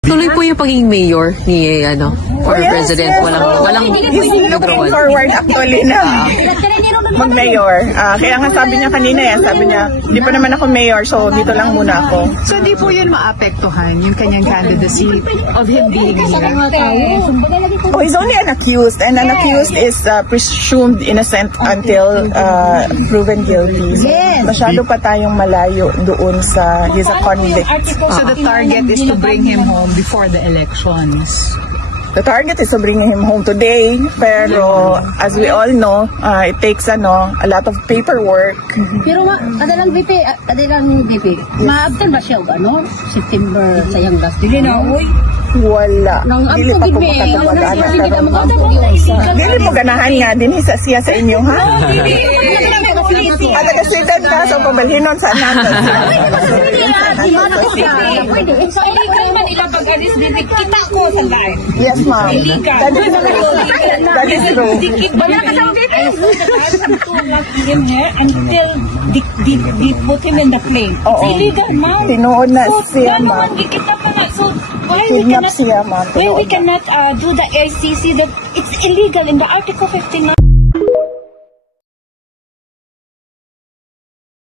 Tuloy po yung pagiging mayor ni former president. Walang looking forward actually na mag-mayor. Kaya nga sabi niya kanina sabi niya, hindi pa naman ako mayor, so dito lang muna ako. So di po yun maapektuhan yung kanyang candidacy of him being here? Oh, he's only an accused, and an accused is presumed innocent until proven guilty. So, masyado pa tayong malayo doon sa he's a convict. So the target is to bring him home before the elections. The target is to bring him home today, pero as we all know, it takes a lot of paperwork. Pero kadalang VP, maabtan ba siya September sayang last year? Wala. Dili pa ko makatawagan. Dili mo ganahan nga din siya sa inyo, ha? At nagasitan ka sa pabalhinon sa natin. Pwede. So, illegal man ila pag-alis din. Kita ko sa live. Yes, ma'am. That is true. Wala ka sa him here until they put him in the plane. It's illegal, ma'am. Tinuod na siya, ma'am. So, why we cannot do the LCC that it's illegal in the Article 59?